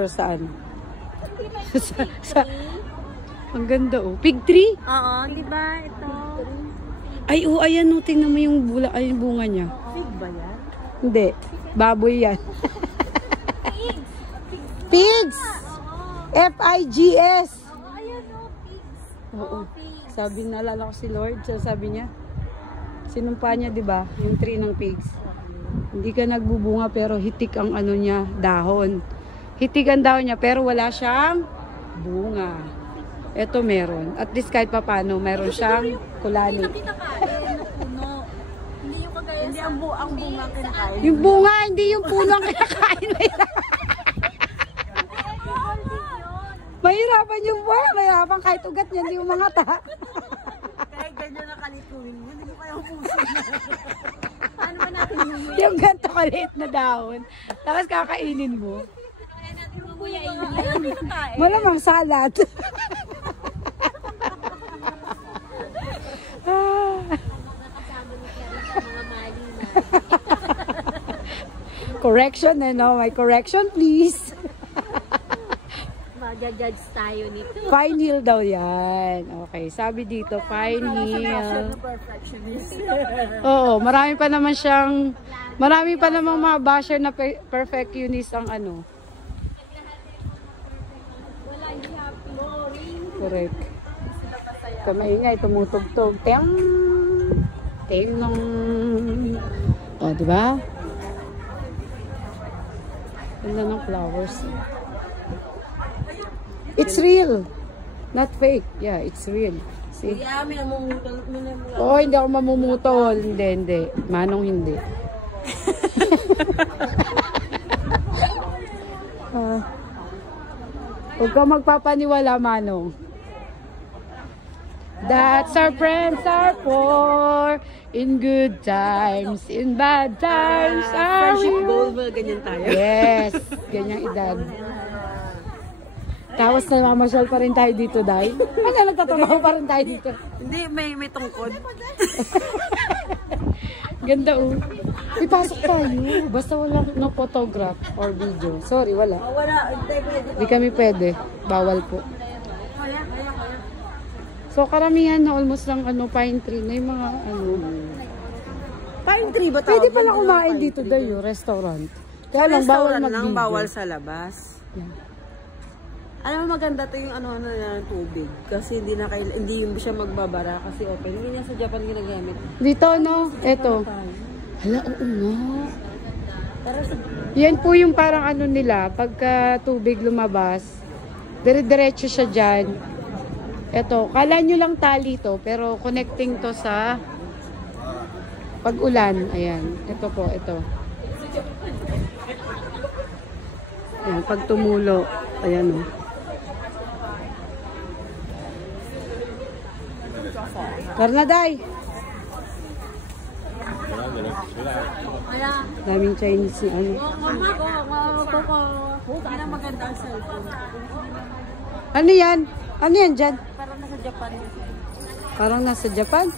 picture saan? Ang ganda oh. Fig tree? Oo, di ba? Ito. Ay, oh, ayan oh. Tingnan mo yung bunga niya. Fig ba yan? Hindi. Baboy yan. Pigs! F-I-G-S! Ayan o, pigs. Oo. Sabi, naalala ko si Lord. Sabi niya, sinumpa niya, di ba? Yung tree ng pigs. Hindi ka nagbubunga pero hitik ang ano niya, dahon. Hitik ang dahon niya pero wala siyang bunga. Ito meron. At least kahit papano, meron siyang kulani. Hindi na kinakain na puno. Hindi yung kagaya hindi ang bunga kinakain. Yung bunga, hindi yung puno ang kinakain. Mahirapan yung bunga. Mahirapan kahit ugat niya, hindi yung mga ta. Kahit ganyan na kalikuin mo, hindi ko kaya puso na. Paano ba natin yung Yung ganito kaliit na dahon. Tapos kakainin mo. kaya natin yung kuya hindi kinakain. Malamang salad. Correction, no? May correction, please. Mag-judge tayo nito. Pine Hill daw yan. Okay, sabi dito, Pine Hill. Oo, marami pa naman mga basher na perfectionist ang ano. Correct. Kamaingay, tumutugtog. Teng! Teng nung... O, diba? Ganda ng flowers. It's real. Not fake. Yeah, it's real. See? Oh, hindi ako mamumutol. Hindi. Manong hindi. Huwag ka magpapaniwala, Manong. That's our friends are for in good times, in bad times. Friendship goal ba? Ganyan tayo? Yes. Ganyang edad. Tapos namamasyal pa rin tayo dito, Day. Ano, nagtatrabaho pa rin tayo dito. Hindi, may tungkod. Ganda oh. Ipasok tayo. Basta wala no photograph or video. Sorry, wala. Wala, hindi pwede. Hindi kami pwede. Bawal po. Kaya. So, karamihan na almost lang pine tree na yung mga Pine tree ba tawag? Pwede pala kumain dito, Day, restaurant. Kaya lang, bawal Restaurant mag-video. lang, bawal sa labas. Yeah. Alam mo, maganda to yung ng tubig. Kasi hindi yung siya magbabara kasi open. Hindi niya sa Japan ginagamit. Dito, no? Eto. Hala, oo nga. Yan po yung parang nila, pagka tubig lumabas, dire-diretso siya dyan. Eto, kala nyo lang tali to, pero connecting to sa pag-ulan. Ayan, ito po, ito. Ayan, pag tumulo. Ayan o. Karnaday! Daming Chinese na ano. Hindi na maganda ang cellphone. Ano yan? Ano yan dyan? Parang nasa Japan. Parang nasa Japan?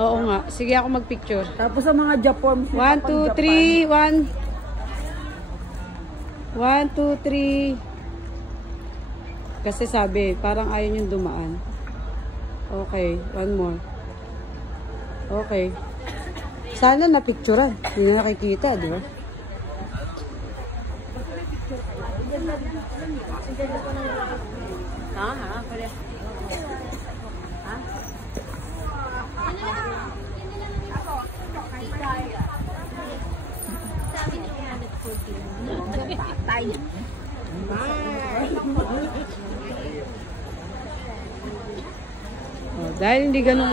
Oo nga. Sige ako magpicture. Tapos sa mga Japan. 1, 2, 3. 1, 2, 3. Kasi sabi, parang ayaw niyong dumaan. Okay. One more. Okay. Sana napicturean. Hindi na nakikita, di ba? Oh, dahil hindi ganun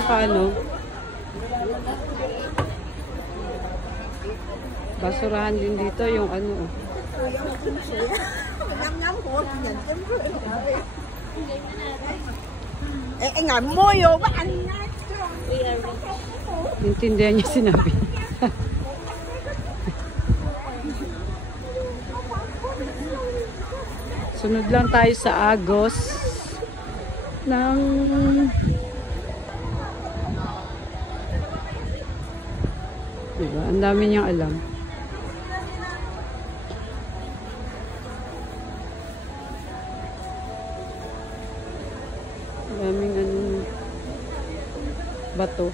basurahan din dito yung ngắm môi vô ba anh. Intindihan niya sinabi. Sunod lang tayo sa Agos ng diba? Ang dami niyang alam. bato.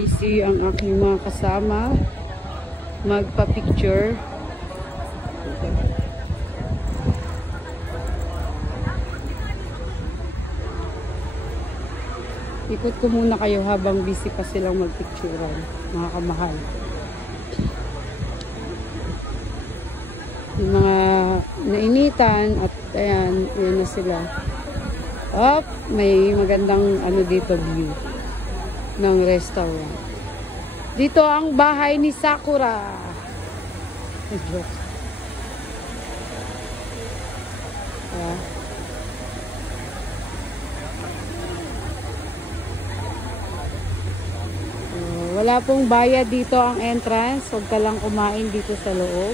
Busy ang aking mga kasama magpa-picture. Ikot ko muna kayo habang busy pa silang magpicturean, mga kamahal. Yung mga nainitan at ayan, yan na sila. Oh, may magandang ano dito view ng restaurant. Dito ang bahay ni Sakura. Joke. Wala pong bayad dito ang entrance. Huwag ka lang kumain dito sa loob.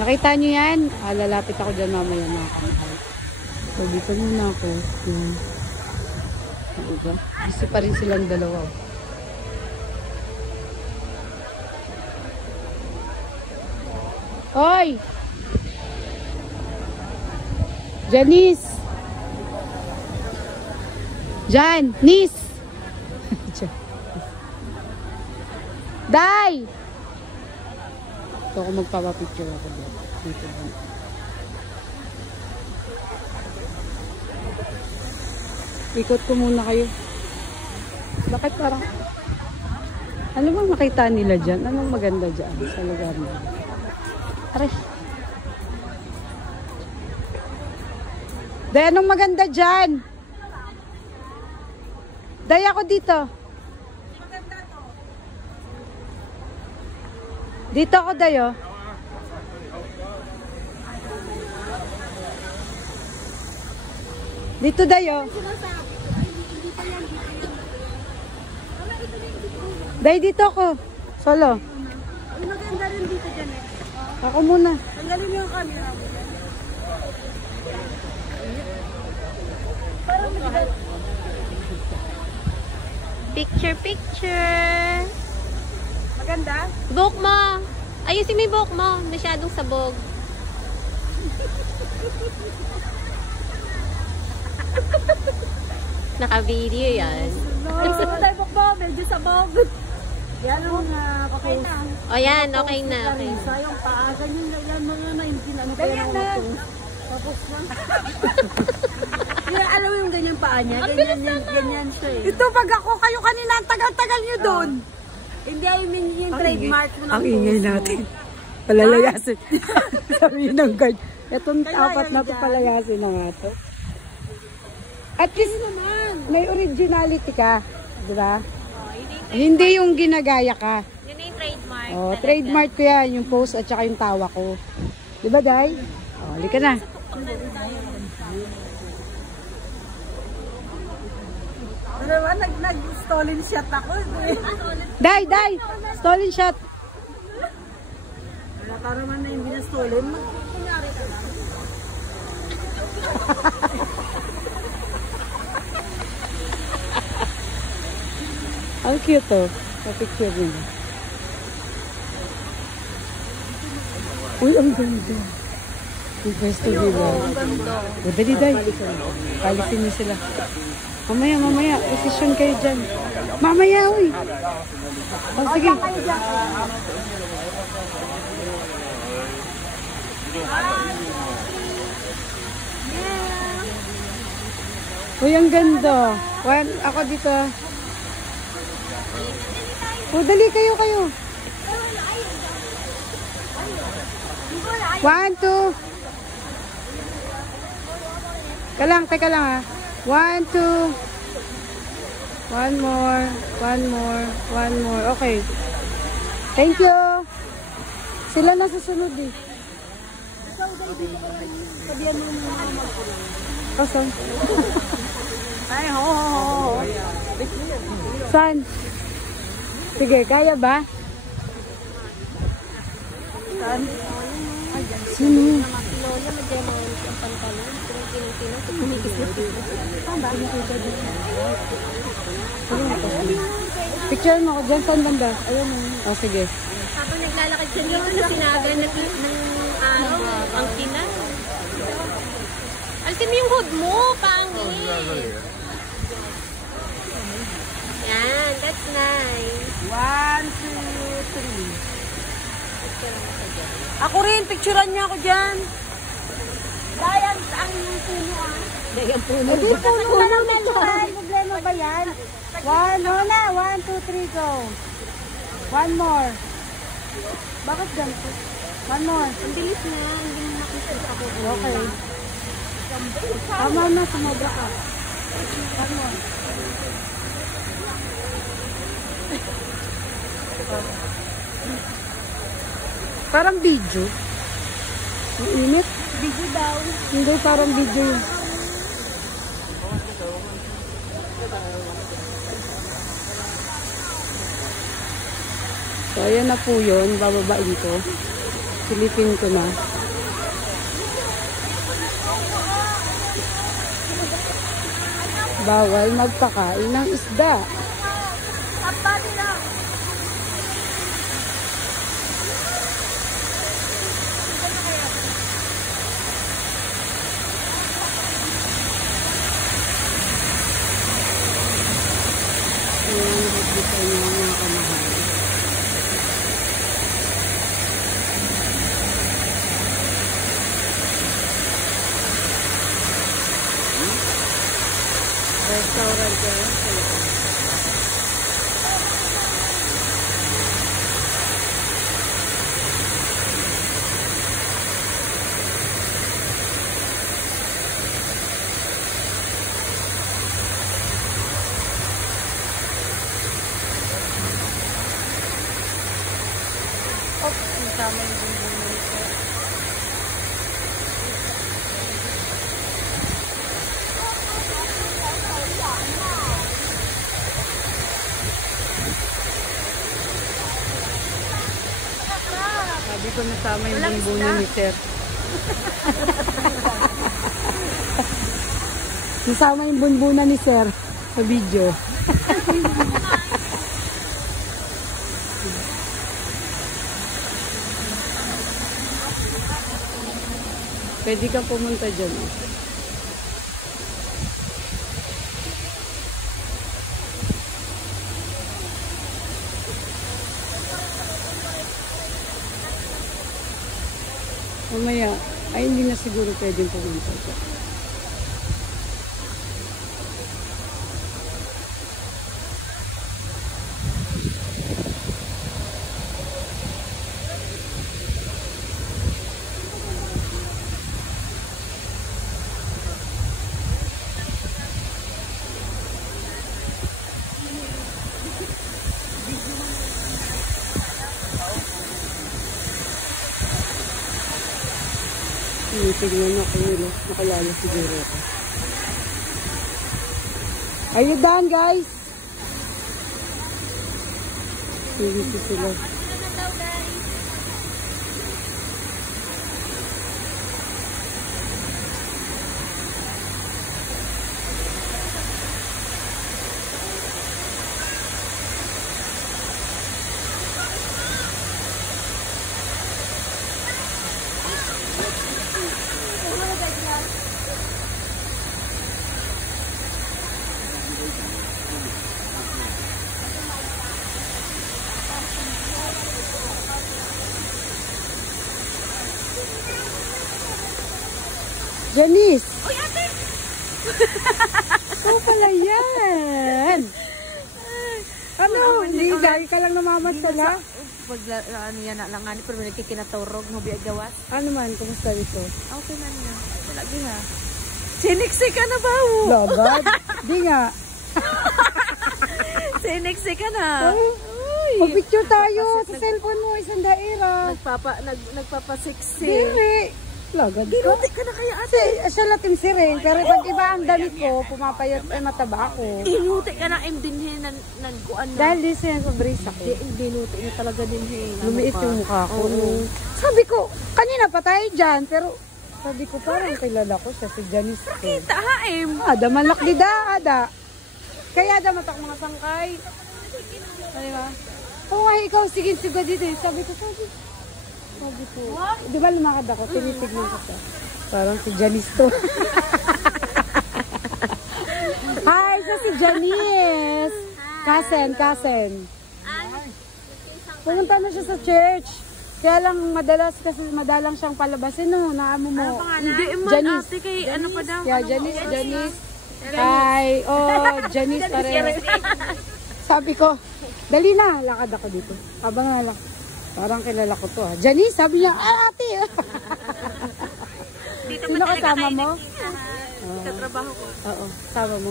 Nakita nyo yan? Lalapit ako dyan mamaya mga kamahal. So dito muna ako. Diba? Gusto pa rin silang dalawa. Hoy! Janice! Jan! Nis! Day! Ito ako magpapapicture ako dito. Ikot ko muna kayo. Bakit parang ano bang makita nila dyan? Anong maganda dyan sa lugar mo? Aray. Day, anong maganda dyan? Day, ako dito. Dito ako, Day, oh. Dito, Day, oh. Day, dito ako. Solo. Maganda rin dito dyan eh. Ako muna. Tanggalin mo yung camera mo. Picture, picture. Maganda? Buhok mo. Ayusin mo yung buhok mo. Masyadong sabog. Naka-video yan. Gusto mo tayo bukbo, medyo sabog. Yan ang mga kapos. O yan, okay na. Okay. Sayang paa, ganyan yan mga 19, ano pa yan ako. Tapos lang. Kaya alam mo yung ganyan paa niya, ganyan siya eh. Ito, pag ako kayo kanina, ang tagal-tagal nyo doon. Hindi, I mean yung trademark mo ng ang ingay natin. Palalayasin. Sabi ng guard. Itong Kaya apat yan na ito dyan. palayasin na nga ito. At least may originality ka. Diba? Hindi yung ginagaya ka. Yun na yung trademark. Oh, trademark ko yan. Yung pose at saka yung tawa ko. Diba, Day? Oh, halika na. Ano ba, nag-stolen shot ako. Day! Stolen shot. Wala ka naman na yung binastolen. Kunyari ka lang. Ang cute oh. Sa-picture nila. Uy, ang ganda. Yung pwesto, diba? Ang ganda. O, dali, Day. Palitin niyo sila. Mamaya. Position kayo dyan. Mamaya, uy. O, sige. Uy, ang ganda. Ako dito. O, dali kayo. 1, 2. Teka lang ha. 1, 2. One more. Okay. Thank you. Sila na susunod eh. Saan? Ay, ho. Saan? Sige, kaya ba? Sino? Lola, mag-diamond ang pantalon. Tinang-tinang, kumikis-kis. Tama. Picture mo ako dyan. Saan banda? Ayun. Oh, sige. Habang naglalakad siya dito na sinagan ng araw, ang tina. Alisin mo yung hood mo, pangit. Yan, that's nice. 1, 2, 3. Ako rin, picturean niya ako dyan. Dayan, ang puno ah. Dagang puno. Hindi, puno na lang natural. Problema ba yan? 1, 2, 3, go. One more. Bakit ganito? One more. Ang bilis na, hindi mo makikita ako. Okay. Tama na, sumobra ka. One more. Parang video. Ang init. Video daw. Hindi, parang video yun. So, ayan na po yun. Bababain ko. Silipin ko na. Bawal magpakain ng isda. Kapati na. Ayan, dito niya mga kamahal. Restaurant yan. Tama yung bumbong nito. Sabi ko nasama yung bunbunan ni Sir. Nasama yung bunbunan ni Sir sa video. Pwede kang pumunta dyan. Mamaya, ay hindi na siguro pwedeng pumunta dyan. Tingnan ako nila. Nakalala siguro ako. Are you done, guys? Dito sila. Janice! Uy, ate! Ikaw pala yan! Ano? Hindi, dahil ka lang namamasala. Pag ano yan, langani, pero nagkikinaturog, nubi agawas. Ano man, kumusta ito? Okay man niya. Wala din ha. Siniksik ka na ba? Lagad? Di nga. Siniksik ka na. Mag-picture tayo sa cellphone mo, isang daira. Nagpapasiksi. Diri. Lagad ka. Ginuti ka na kaya ate. Siya latim si Ren, pero pag iba ang damit ko, pumapayat ay mataba ako. Ginuti ka na imdinhin ng kuan na. Dahil di siya sa brace ako. Ginuti niya talaga din. Lumiit yung mukha ko. Oo. Sabi ko, kanina pa tayo dyan, pero Sabi ko, parang kilala ko siya, si Janice. Kita ha eh. Ada malak di da, ada. Kaya ada matak mga sangkay. Ano ba? Oo nga, ikaw, sige dito. Sabi ko, di ba lumakad ako, tinitignan ko siya. Parang si Janice to. Hi, si Janice. Cousin. Pumunta na siya sa church. Kaya lang madalang siyang palabasin, no? Naamo mo. Hindi, Janice. kay ano pa daw? Kaya Janice. Hi. Janice pa rin. Sabi ko, dali na, lakad ako dito. Habang nga lang. Parang kilala ko to, ha. Janice, sabi niya, ate. Sino kasama mo? Katrabaho ko. Oo, kasama mo.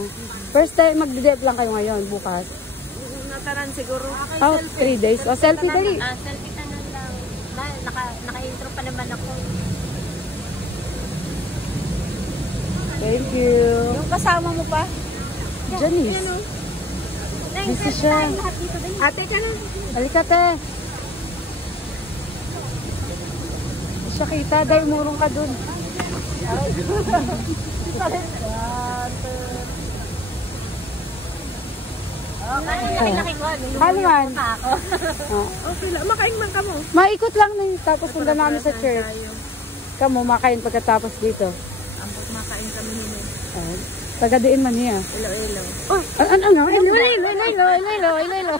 First time, mag-date lang kayo ngayon, bukas. Nataran siguro. 3 days. O, selfie dali. Selfie tanan lang. Naka-intro pa naman ako. Thank you. Yung kasama mo pa? Janice. Busy siya. Ate ka na. Halika, te. Hindi siya kita, dahil umurong ka dun. Laki-laki ko. Halman. Okay lang. Makain man ka mo. Maikot lang na yun. Tapos punta namin sa church. Kamu, makain pagkatapos dito. Ambot makain kami hino. Tagadiin man niya. Ilo-ilo. Ano? Iloilo.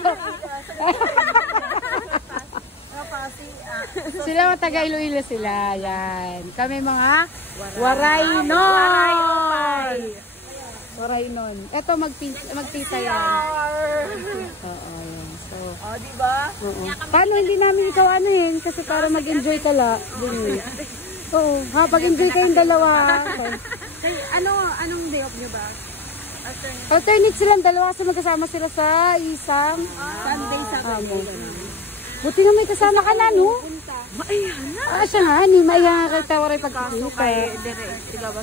Sila mga taga Iloilo sila. Yan. Kami mga Waraynon. Waraynon. Eto magtita yan. Oo, yan. So, Diba? oo. Paano hindi namin ikaw anuhin? Kasi para mag-enjoy ka la. Oo. Ha, pag-enjoy kayong dalawa. Anong day off nyo ba? Alternate silang dalawa kasi magkasama sila sa isang Sunday, amo. Buti na may kasama ka na, no? Maihan na. Siya nga, ni maiha nga kay Tawaray pagkakita.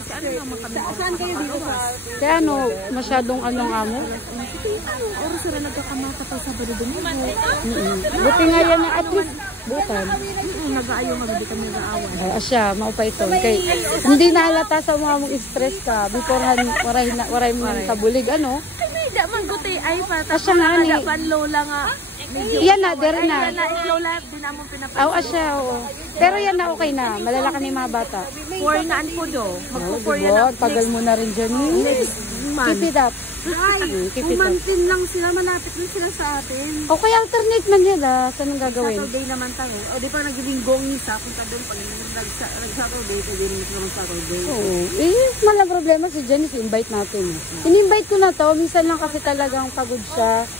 Saan kayo dito sa? Kaya ano, masyadong anong amo? Oras sila nagkakamata pa sa Domingo. Buti nga yan na at least butan. Nag-aayaw nga, hindi kami nag-aawan. Siya, maupay ito. Kay, hindi nahalata sa mga mong stress ka. Beforehand, waray mo ng kabulig, ano? Ay, may daman guti. Ay, Siya nga ni. Lola nga. Yan na, there na. Lola, di na mo pinapalala. Siya, oo. Pero yan na, okay na. Malalaki na yung mga bata. 4 na po do. Magpo-4 yan Diba? na. Tagal mo na rin dyan. Keep it up. Keep it up. Umantin lang sila, malapit lang sila sa atin. Okay, alternate man yan ah. Saan ang gagawin? Saturday naman tayo. O di pa nag-linggo ang isa. Kung doon pag nag-Saturday, pwede rin naman Saturday. Oo. Malang problema si Janice, invite natin. In-invite ko na to. Minsan lang kasi talagang pagod siya.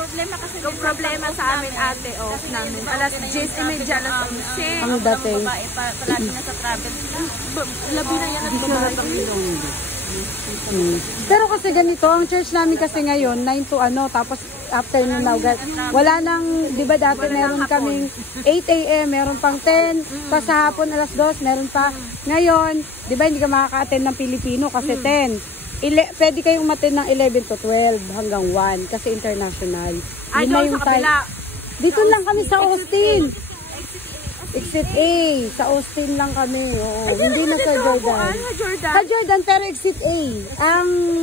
Yung problema sa amin ate, off namin. Alas 10:30, alas 11. Ang dating. Palagi na sa travel. Labi na yan at bumahatang ilong. Pero kasi ganito, ang church namin kasi ngayon, 9 to ano, tapos afternoon na ugat. Wala nang, di ba dati meron kaming 8 a.m., meron pang 10, pa sa hapon alas 2, meron pa. Ngayon, di ba hindi ka makaka-attend ng Pilipino kasi 10. Pwede kayong umattend ng 11 to 12 hanggang 1 kasi international. Ay, doon sa kabila. Dito lang kami sa Austin. Exit A. Sa Austin lang kami. Oo. Hindi na sa Jordan. Sa Jordan pero exit A.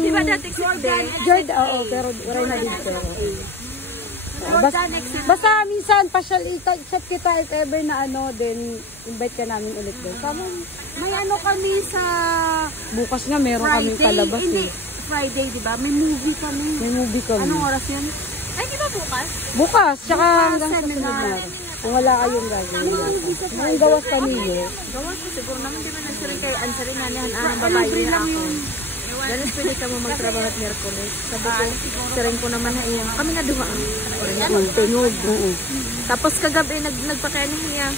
Di ba dati exit B? Jordan, oo. Pero wala na dito. Basta minsan pasyal chat kita if ever na ano, then invite ka namin ulit doon. May ano kami sa Bukas nga meron kami palabas eh. Friday, di ba? May movie kami. May movie kami. Anong oras yun? Ay, di ba bukas? Bukas, tsaka hanggang sa seminar. sunod na. Kung wala kayong gagawin. Ang gawas kami eh. Gawas ko siguro naman, di ba nagsirin kayo? Ansarin na niyan, babae na ako. Dalas pwede ka mo magtrabaho at Merkulis. Sabi ko, sirin ko naman na iyan. Kami na duha. Tunog. Tapos kagabi, nagpakain niya.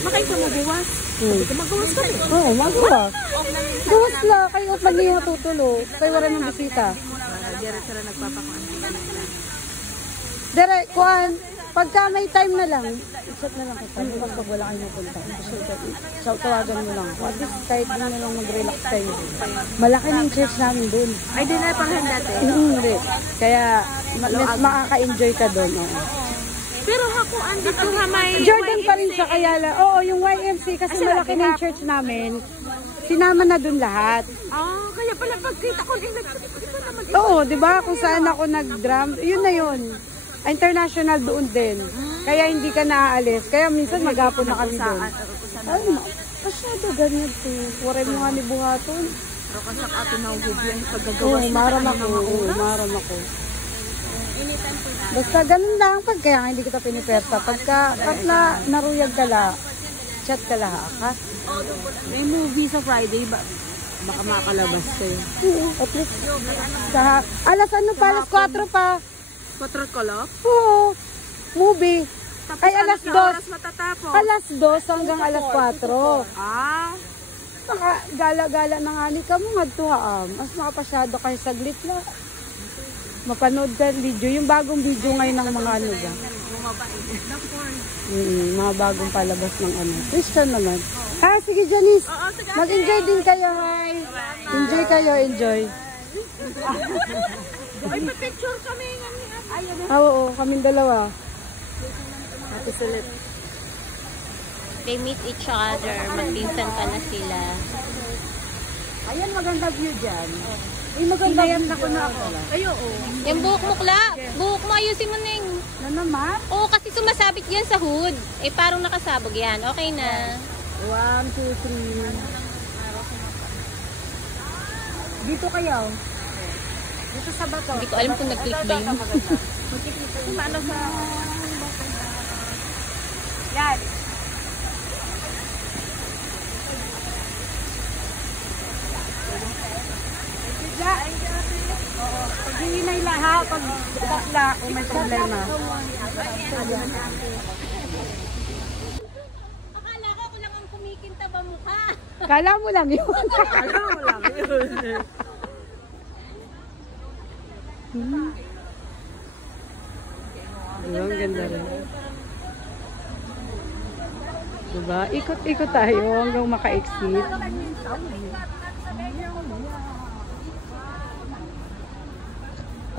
Makain ka mo buwas. Magawas ka rin. Oo, magawas. Gawas lang. Kayo off man niyo matutulo. Kayo wala ng bisita. Diyan sila nagpapakuan. Dere, kuan, pagka may time na lang, i-chat na lang kita. Bukas pag wala kayo mapunta. Tawagan mo lang. At least kahit na lang mag-relax tayo. Malaki ng church namin dun. Ay, di na parang dati. Hindi. Kaya, mas makaka-enjoy ka dun. Pero ako, andito nga may Jordan pa rin siya kaya lang. Oo, yung YMC kasi malaki na yung church namin. sinama na dun lahat. Kaya pala pagkita ko, naman. Oo, di ba? Kung saan ako nag-drum, yun na yun. International doon din. Kaya hindi ka naaalis. Kaya minsan maghapon na kami doon. Ay, masyado ganyan to. Kuray mo nga ni Buhaton. Pero kasi ato na hubog yung paggagawa. Oo, maram ako. Oo, maram ako. Basta ganun lang. Kaya nga hindi kita pinipersa. Pagka naruyag ka la, chat ka la, ha? May movie sa Friday ba? Baka makalabas kayo. Oo, at least. Alas ano pa? Alas 4 pa. 4 o'clock? Oo. Movie. Tapos Ay, alas 2. oras matatapos. Alas 2 hanggang alas 4. Saka gala-gala na nga ni ka mo nga to mas makapasyado kayo saglit na. Mapanood ka video. Yung bagong video ngayon ng mga ano ba? Mga bagong palabas ng ano. Christian naman. Sige Janice. Mag-enjoy din kayo. Hi. Enjoy kayo, enjoy. Ay, pa-picture kami. Oo, kaming dalawa. Happy sulit. They meet each other. Magpinsan pa na sila. Ayan, maganda view dyan. Ay, maganda yan na ako. Ay, oo. Yung buhok mo, Kla. Buhok mo, ayusin mo na yung... Na naman? Oo, kasi sumasabit yan sa hood. Eh, parang nakasabog yan. Okay na. 1, 2, 3. Dito kayo. Dito sa bato. Hindi ko alam kung nag-click ba yun. Paano sa... Yan. Pag-iinay lahat, pag bakla, kung may problema. Akala ko ako lang ang kumikinta ba mukha. Kala mo lang yun. Ano mo lang yun? Diba, ang ganda rin. Diba, ikot-ikot tayo hanggang maka-exit.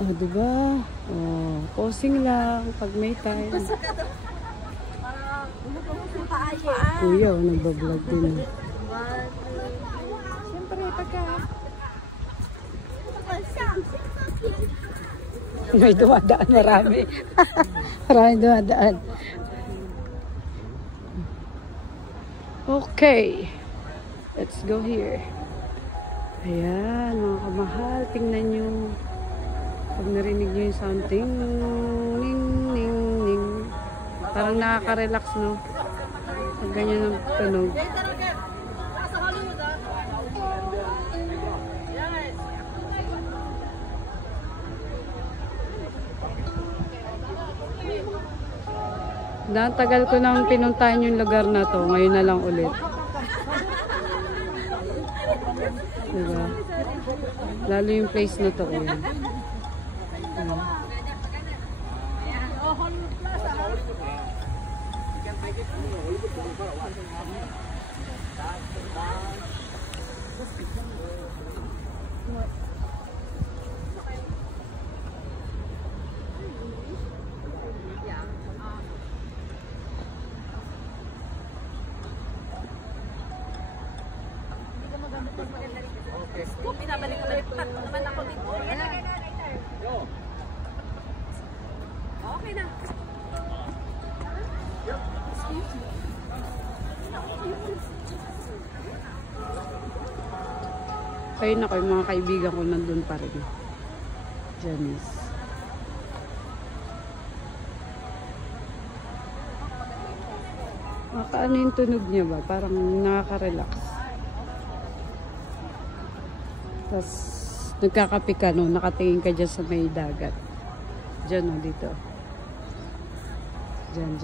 Oh, diba? Oh, posing lang pag may time. Kuya, oh, nagbablog din. Siyempre, pagka... May dumadaan, marami. Marami dumadaan. Okay. Let's go here. Ayan, mga kamahal. Tingnan nyo. Pag narinig nyo yung sound, ting, ning, ning, ning. Parang nakaka-relax, no? Pag ganyan ang tunog. Tagal ko nang pinuntahan yung lugar na to. Ngayon na lang ulit. Diba? Lalo yung place na to. Diba? Pinabalik ko naman ako dito. Okay na. Ayun ako, yung mga kaibigan ko nandun pa rin. Janice. Ano yung tunog niya ba? Parang nakaka-relax. Tapos, nagkakape ka, no? Nakatingin ka dyan sa may dagat. Dyan, no? Dito. Dyan.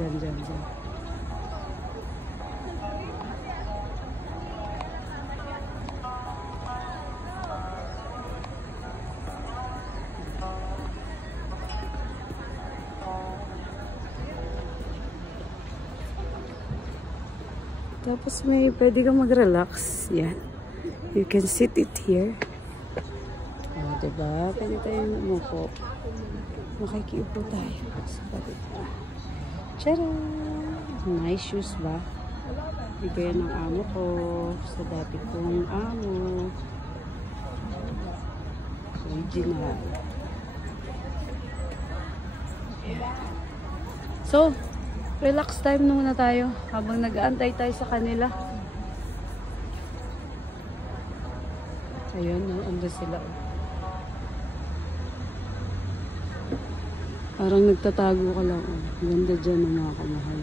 Tapos may pwede kang mag-relax. Yan. You can sit it here. O, diba? Pwede tayong umupo. Makikiupo tayo. Sa palit. Tcharam! Nice shoes ba? Bigay ng amo ko sa dati kong amo. Original. So, relax time muna tayo habang nag-aantay tayo sa kanila. Ayun, no? Ando sila. Parang nagtatago ka lang. Oh. Ganda dyan ng mga kamahal.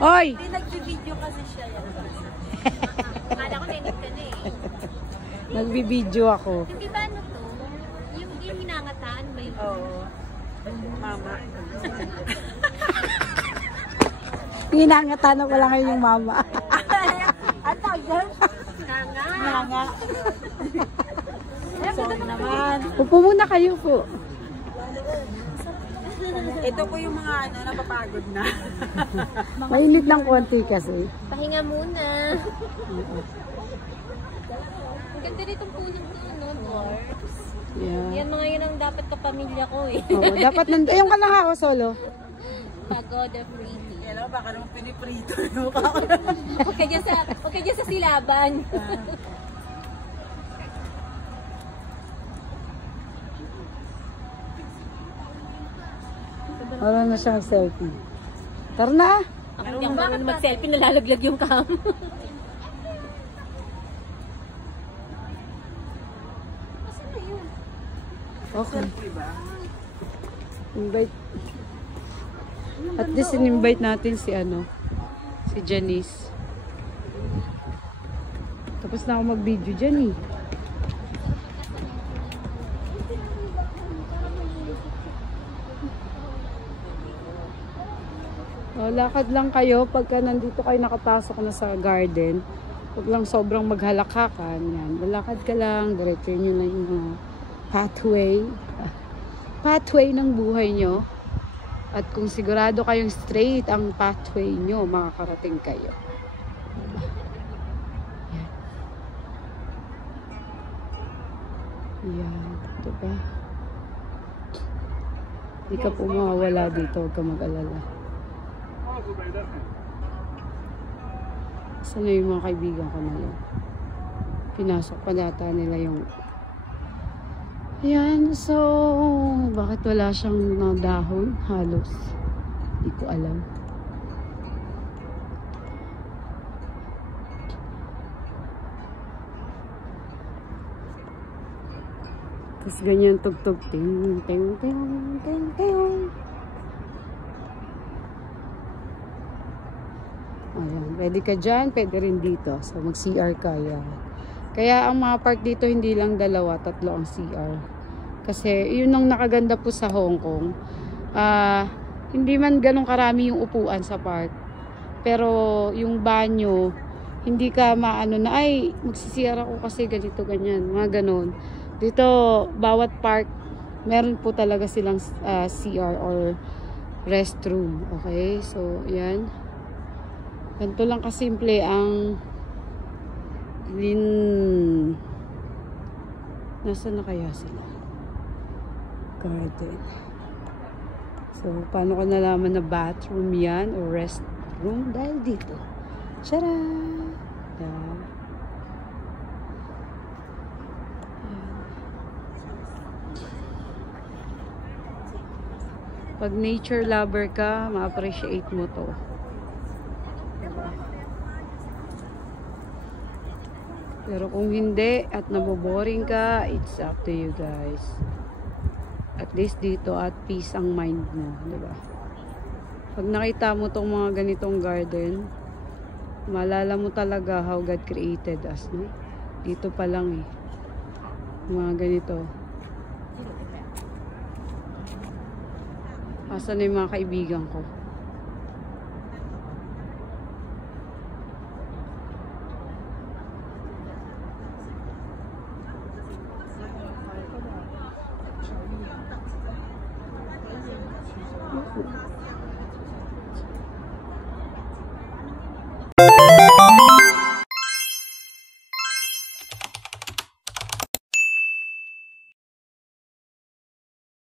Hoy! Hindi nagbibideo kasi siya. Akala ko nainit ka na eh. Nagbibideo ako. Hindi ba ano to? Yung hinangataan ba yun? Oo. Mama. Hinangatan na pala ngayon yung mama. Ang tagal. Hanga. Sorry naman. Upo muna kayo po. Ito po yung mga napapagod na. Mainit ng konti kasi. Pahinga muna. Ang ganda nitong punong to, no? Dwarfs. Yeah. Yan mga yun ang dapat kapamilya ko eh. Oo, dapat nandun. Ayun ka lang ako solo. Pagoda pretty. Yan lang, baka naman piniprito. No? Huwag ka dyan sa silaban. Wala na siyang selfie. Tara na! Ako hindi ako marunong mag-selfie, nalalaglag yung cam. Okay. Invite. At least in-invite natin si si Janice. Tapos na ako mag-video dyan eh. Lakad lang kayo pagka nandito kayo nakapasok na sa garden. Huwag lang sobrang maghalakakan. Yan. Lalakad ka lang. Diretso nyo lang yung pathway ng buhay nyo. At kung sigurado kayong straight ang pathway nyo, makakarating kayo. Yan. Ito ba? Hindi ka po mawawala dito. Huwag ka mag-alala. Saan na yung mga kaibigan ko na yun? Pinasok pa data nila yung... Ayan, so... Bakit wala siyang dahon? Halos. Hindi ko alam. Tapos ganyan tugtog. Ting, ting, ting, ting, ting. Ayan, pwede ka dyan, pwede rin dito. So, mag-CR ka, yan. Kaya ang mga park dito, hindi lang 2, 3 ang CR. Kasi, yun ang nakaganda po sa Hong Kong. Hindi man ganun karami yung upuan sa park. Pero, yung banyo, hindi ka maano na, ay, mag-CR ako kasi ganito, ganyan. Mga ganun. Dito, bawat park, meron po talaga silang CR or restroom. Okay? So, yan. Ganito lang kasimple ang nasaan na kaya sila? Garden. So, paano ko nalaman na bathroom yan o restroom? Dahil dito. Tara! Yan. Pag nature lover ka, ma-appreciate mo to. Pero kung hindi at naboboring ka, it's up to you guys. At least dito at peace ang mind mo, di ba? Pag nakita mo tong mga ganitong garden, malala mo talaga how God created us, no? Dito pa lang eh. Mga ganito. Asan na yung mga kaibigan ko? po.